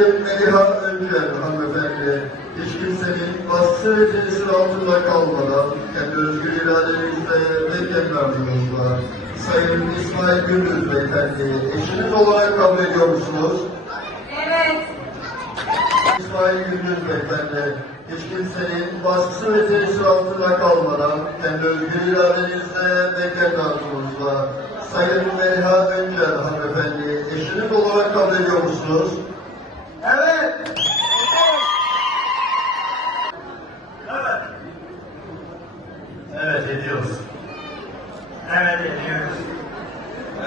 Meliha Öncel hanımefendi, hiç kimsenin baskısı ve tesir altında kalmadan kendi özgür iradenizle ve kendi arzunuzla Sayın İsmail Gündüz Beyefendi eşiniz olarak kabul ediyor musunuz? Evet. İsmail Gündüz Beyefendi, hiç kimsenin baskısı ve tesir altında kalmadan kendi özgür iradenizle ve kendi arzunuzla Sayın Meliha Öncel hanımefendi eşiniz olarak kabul ediyor musunuz? Evet. Evet ediyoruz. Evet ediyoruz.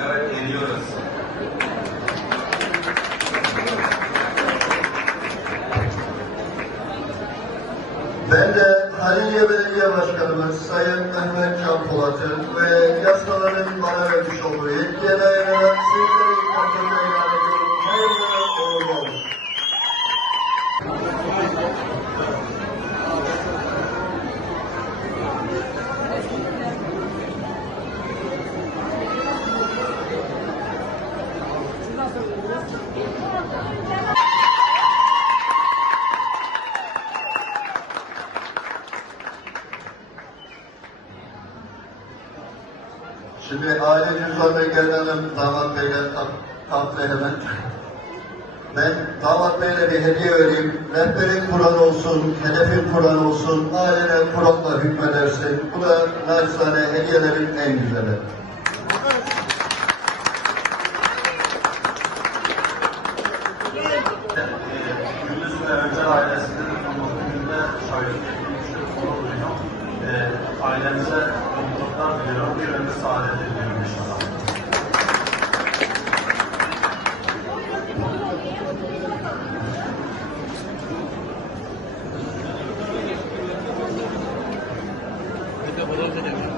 Evet ediyoruz. Ben de Haliliye Belediye Başkanımız Sayın Mehmet Can Polat'ın ve yasaların bana vermiş olduğu yetkiye dayanarak sizlere ikramlarını ilan ediyorum. Hayırlı uğurlu olsun. Şimdi aile cüzdanına gelen damat beyle tatlı hemen. Ben damat beyle bir hediye vereyim. Rehberin Kur'an olsun, hedefin Kur'an olsun, ailene Kur'an'la hükmedersin. Bu da naçizane hediyelerin en güzeli. Gündüz ve Öncel ailesinin Ailemize mutluluklar diliyorum. Bir ömür saadet diliyorum inşallah. Ke jangan?